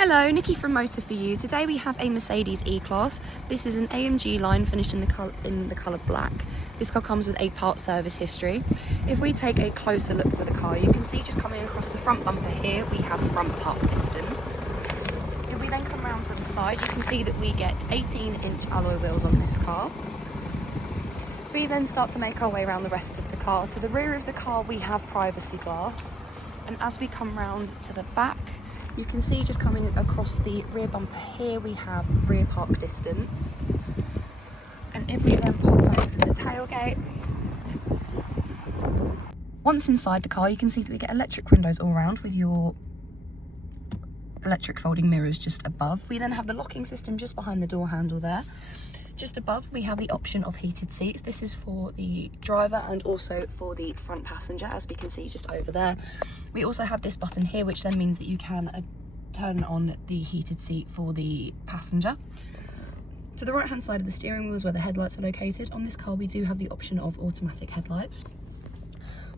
Hello, Nikki from Motor For You. Today we have a Mercedes E-Class. This is an AMG line finished in the colour black. This car comes with a part service history. If we take a closer look to the car, you can see just coming across the front bumper here, we have front park distance. If we then come around to the side, you can see that we get 18-inch alloy wheels on this car. If we then start to make our way around the rest of the car, to the rear of the car we have privacy glass. And as we come round to the back, you can see just coming across the rear bumper here, we have rear park distance. And if we then pop open the tailgate, once inside the car, you can see that we get electric windows all around with your electric folding mirrors just above. We then have the locking system just behind the door handle there. Just above, we have the option of heated seats. This is for the driver and also for the front passenger, as we can see just over there. We also have this button here, which then means that you can turn on the heated seat for the passenger. To the right hand side of the steering wheel is where the headlights are located. On this car, we do have the option of automatic headlights.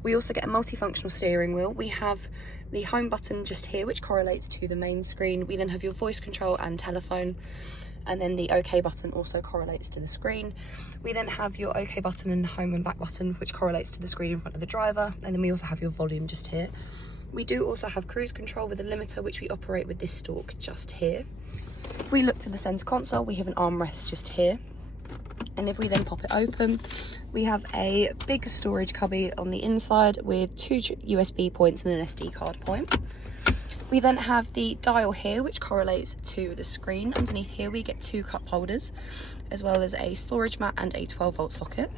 We also get a multifunctional steering wheel. We have the home button just here, which correlates to the main screen. We then have your voice control and telephone. And then the OK button also correlates to the screen. We then have your OK button and home and back button, which correlates to the screen in front of the driver. And then we also have your volume just here. We do also have cruise control with a limiter, which we operate with this stalk just here. If we look to the centre console, we have an armrest just here. And if we then pop it open, we have a big storage cubby on the inside with 2 USB points and an SD card point. We then have the dial here, which correlates to the screen. Underneath here, we get 2 cup holders, as well as a storage mat and a 12-volt socket.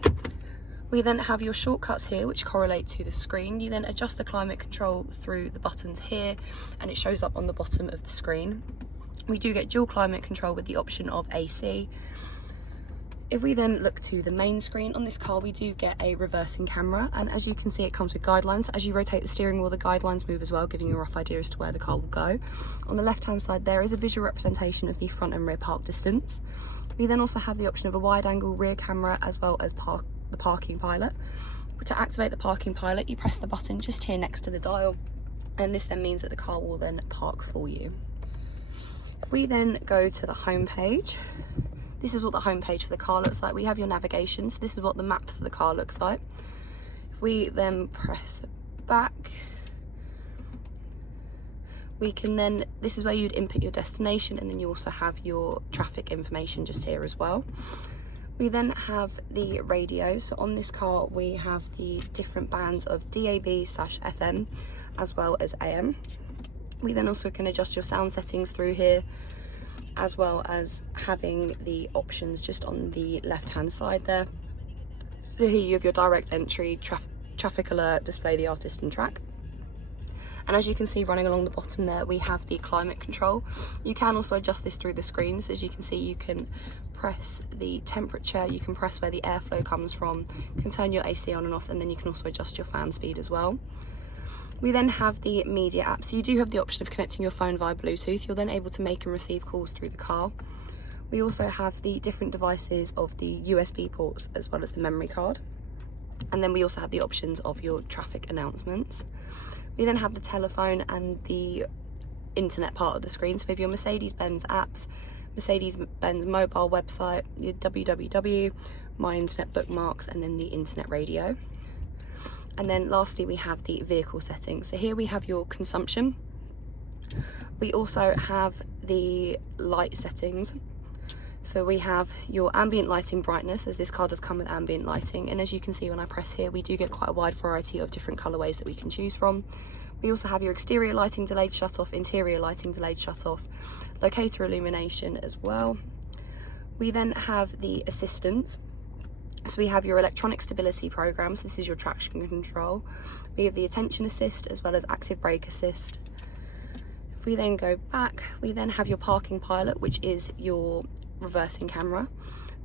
We then have your shortcuts here, which correlate to the screen. You then adjust the climate control through the buttons here, and it shows up on the bottom of the screen. We do get dual climate control with the option of AC. If we then look to the main screen on this car, we do get a reversing camera, and as you can see, it comes with guidelines. As you rotate the steering wheel, the guidelines move as well, giving you a rough idea as to where the car will go. On the left hand side there is a visual representation of the front and rear park distance. We then also have the option of a wide angle rear camera, as well as the parking pilot. To activate the parking pilot, you press the button just here next to the dial, and this then means that the car will then park for you. If we then go to the home page, this is what the home page for the car looks like. We have your navigation, so this is what the map for the car looks like. If we then press back, we can then, this is where you'd input your destination, and then you also have your traffic information just here as well. We then have the radio. So on this car, we have the different bands of DAB/FM, as well as AM. We then also can adjust your sound settings through here, as well as having the options just on the left hand side there. So here you have your direct entry, traffic alert, display the artist and track. And as you can see running along the bottom there, we have the climate control. You can also adjust this through the screens. As you can see, you can press the temperature, you can press where the airflow comes from, you can turn your AC on and off, and then you can also adjust your fan speed as well. We then have the media app. So you do have the option of connecting your phone via Bluetooth. You're then able to make and receive calls through the car. We also have the different devices of the USB ports, as well as the memory card. And then we also have the options of your traffic announcements. We then have the telephone and the internet part of the screen. So we have your Mercedes-Benz apps, Mercedes-Benz mobile website, your www, my internet bookmarks, and then the internet radio. And then lastly, we have the vehicle settings. So here we have your consumption. We also have the light settings. So we have your ambient lighting brightness, as this car does come with ambient lighting. And as you can see when I press here, we do get quite a wide variety of different colorways that we can choose from. We also have your exterior lighting delayed shut off, interior lighting delayed shut off, locator illumination as well. We then have the assistance. So we have your electronic stability programs. This is your traction control. We have the attention assist, as well as active brake assist. If we then go back, we then have your parking pilot, which is your reversing camera.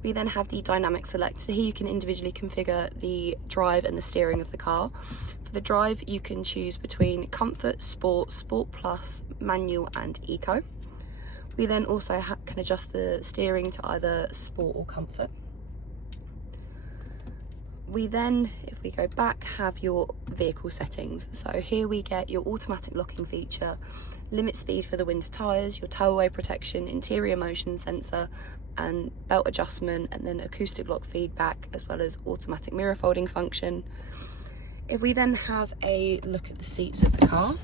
We then have the dynamic select. So here you can individually configure the drive and the steering of the car. For the drive, you can choose between comfort, sport, sport plus, manual and eco. We then also can adjust the steering to either sport or comfort. We then, if we go back, have your vehicle settings. So here we get your automatic locking feature, limit speed for the winter tyres, your tow-away protection, interior motion sensor, and belt adjustment, and then acoustic lock feedback, as well as automatic mirror folding function. If we then have a look at the seats of the car,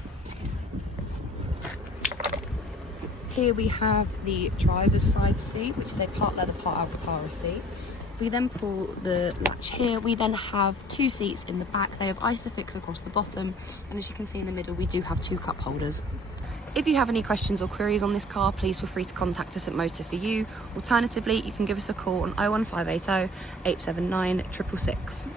here we have the driver's side seat, which is a part leather, part Alcantara seat. If we then pull the latch here, we then have 2 seats in the back. They have Isofix across the bottom, and as you can see in the middle, we do have 2 cup holders. If you have any questions or queries on this car, please feel free to contact us at Motor For You. Alternatively, you can give us a call on 01580 879 666.